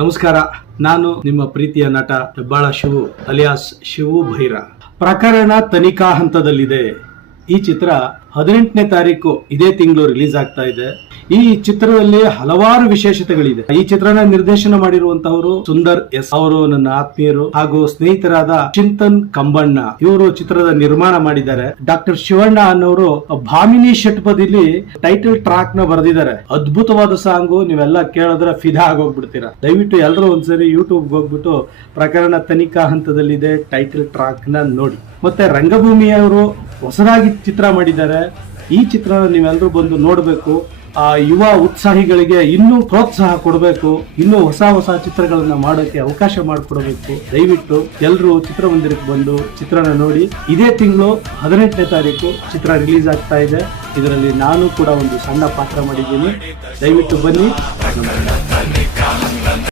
ನಮಸ್ಕಾರ, ನಾನು ನಿಮ್ಮ ಪ್ರೀತಿಯ ನಟ ಹೆಬ್ಬಾಳ ಶಿವು ಅಲಿಯಾಸ್ ಶಿವು ಭೈರ. ಪ್ರಕರಣ ತನಿಖಾ ಹಂತದಲ್ಲಿದೆ. ಈ ಚಿತ್ರ 18ನೇ ತಾರೀಕು ಇದೇ ತಿಂಗಳು ರಿಲೀಸ್ ಆಗ್ತಾ ಇದೆ. ಈ ಚಿತ್ರದಲ್ಲಿ ಹಲವಾರು ವಿಶೇಷತೆಗಳಿದೆ. ಈ ಚಿತ್ರನ ನಿರ್ದೇಶನ ಮಾಡಿರುವಂತವರು ಸುಂದರ್ ಎಸ್ ಅವರು ನನ್ನ ಆತ್ಮೀಯರು ಹಾಗೂ ಸ್ನೇಹಿತರಾದ ಚಿಂತನ್ ಕಂಬಣ್ಣ ಇವರು ಚಿತ್ರದ ನಿರ್ಮಾಣ ಮಾಡಿದ್ದಾರೆ. ಡಾಕ್ಟರ್ ಶಿವಣ್ಣ ಅನ್ನೋರು ಭಾಮಿನಿ ಷಟ್ಪದಿಲಿ ಟೈಟಲ್ ಟ್ರಾಕ್ ನ ಬರೆದಿದ್ದಾರೆ. ಅದ್ಭುತವಾದ ಸಾಂಗು, ನೀವೆಲ್ಲ ಕೇಳಿದ್ರೆ ಫಿದಾ ಆಗೋಗ್ಬಿಡ್ತೀರಾ. ದಯವಿಟ್ಟು ಎಲ್ಲರೂ ಒಂದ್ಸರಿ ಯೂಟ್ಯೂಬ್ ಹೋಗ್ಬಿಟ್ಟು ಪ್ರಕರಣ ತನಿಖಾ ಹಂತದಲ್ಲಿದೆ ಟೈಟಲ್ ಟ್ರಾಕ್ ನ ನೋಡಿ. ಮತ್ತೆ ರಂಗಭೂಮಿಯವರು ಹೊಸದಾಗಿ ಚಿತ್ರ ಮಾಡಿದ್ದಾರೆ. ಈ ಚಿತ್ರ ನೀವೆಲ್ಲರೂ ಬಂದು ನೋಡ್ಬೇಕು. ಆ ಯುವ ಉತ್ಸಾಹಿಗಳಿಗೆ ಇನ್ನೂ ಪ್ರೋತ್ಸಾಹ ಕೊಡಬೇಕು. ಇನ್ನೂ ಹೊಸ ಚಿತ್ರಗಳನ್ನ ಮಾಡೋಕೆ ಅವಕಾಶ ಮಾಡಿಕೊಡಬೇಕು. ದಯವಿಟ್ಟು ಎಲ್ಲರೂ ಚಿತ್ರಮಂದಿರಕ್ಕೆ ಬಂದು ಚಿತ್ರನ ನೋಡಿ. ಇದೇ ತಿಂಗಳು 18ನೇ ತಾರೀಕು ಚಿತ್ರ ರಿಲೀಸ್ ಆಗ್ತಾ ಇದೆ. ಇದರಲ್ಲಿ ನಾನು ಕೂಡ ಒಂದು ಸಣ್ಣ ಪಾತ್ರ ಮಾಡಿದ್ದೀನಿ. ದಯವಿಟ್ಟು ಬನ್ನಿ.